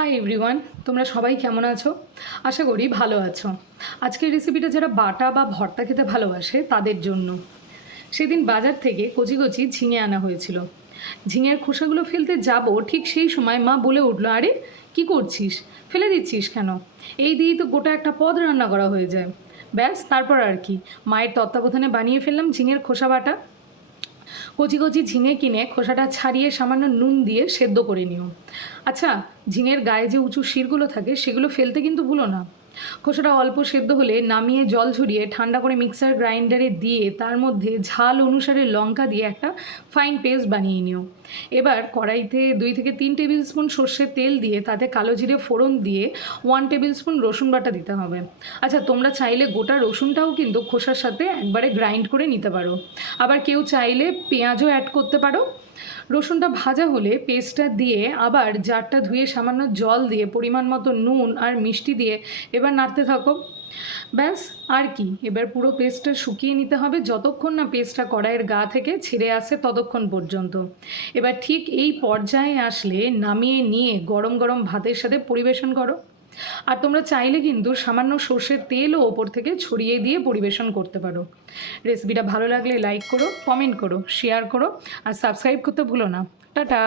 Hi everyone, তোমরা সবাই কেমন আছো? আশা করি ভালো আছো। আজকের রেসিপিটা যারা বাটা বা ভর্তা খেতে ভালোবাসে তাদের জন্য। সেদিন বাজার থেকে কচি কচি ঝিঙে আনা হয়েছিল। ঝিঙের খোসাগুলো ফেলতে যাব, ঠিক সেই সময় মা বলে উঠলো, আরে কি করছিস, ফেলে দিচ্ছিস কেন? এই দিয়েই তো গোটা একটা পদ রান্না করা হয়ে যায়। ব্যাস, তারপর আর কি, মায়ের তত্ত্বাবধানে বানিয়ে ফেললাম ঝিঙের খোসা বাটা। কচি কচি ঝিঙে কিনে খোসাটা ছাড়িয়ে সামান্য নুন দিয়ে সেদ্ধ করে নিও। আচ্ছা, ঝিঙের গায়ে যে উঁচু শিরগুলো থাকে সেগুলো ফেলতে কিন্তু ভুলো না। খোসাটা অল্প সেদ্ধ হলে নামিয়ে জল ঝরিয়ে ঠান্ডা করে মিক্সার গ্রাইন্ডারে দিয়ে তার মধ্যে ঝাল অনুসারে লঙ্কা দিয়ে একটা ফাইন পেস্ট বানিয়ে নিও। এবার কড়াইতে 2 থেকে 3 টেবিল স্পুন সর্ষের তেল দিয়ে তাতে কালো জিরে ফোড়ন দিয়ে 1 টেবিল স্পুন রসুন বাটা দিতে হবে। আচ্ছা, তোমরা চাইলে গোটা রসুনটাও কিন্তু খোসার সাথে একবারে গ্রাইন্ড করে নিতে পারো। আবার কেউ চাইলে পেঁয়াজও অ্যাড করতে পারো। রসুনটা ভাজা হলে পেস্টটা দিয়ে আবার জারটা ধুয়ে সামান্য জল দিয়ে পরিমাণ মতো নুন আর মিষ্টি দিয়ে এবার নাড়তে থাকো। ব্যাস, আর কি, এবার পুরো পেস্টটা শুকিয়ে নিতে হবে যতক্ষণ না পেস্টটা কড়াইয়ের গা থেকে ছিঁড়ে আসে ততক্ষণ পর্যন্ত। এবার ঠিক এই পর্যায়ে আসলে নামিয়ে নিয়ে গরম গরম ভাতের সাথে পরিবেশন করো। আর তোমরা চাইলে কিন্তু সামান্য সর্ষের তেলও ওপর থেকে ছড়িয়ে দিয়ে পরিবেশন করতে পারো। রেসিপিটা ভালো লাগলে লাইক করো, কমেন্ট করো, শেয়ার করো আর সাবস্ক্রাইব করতে ভুলো না। টাটা।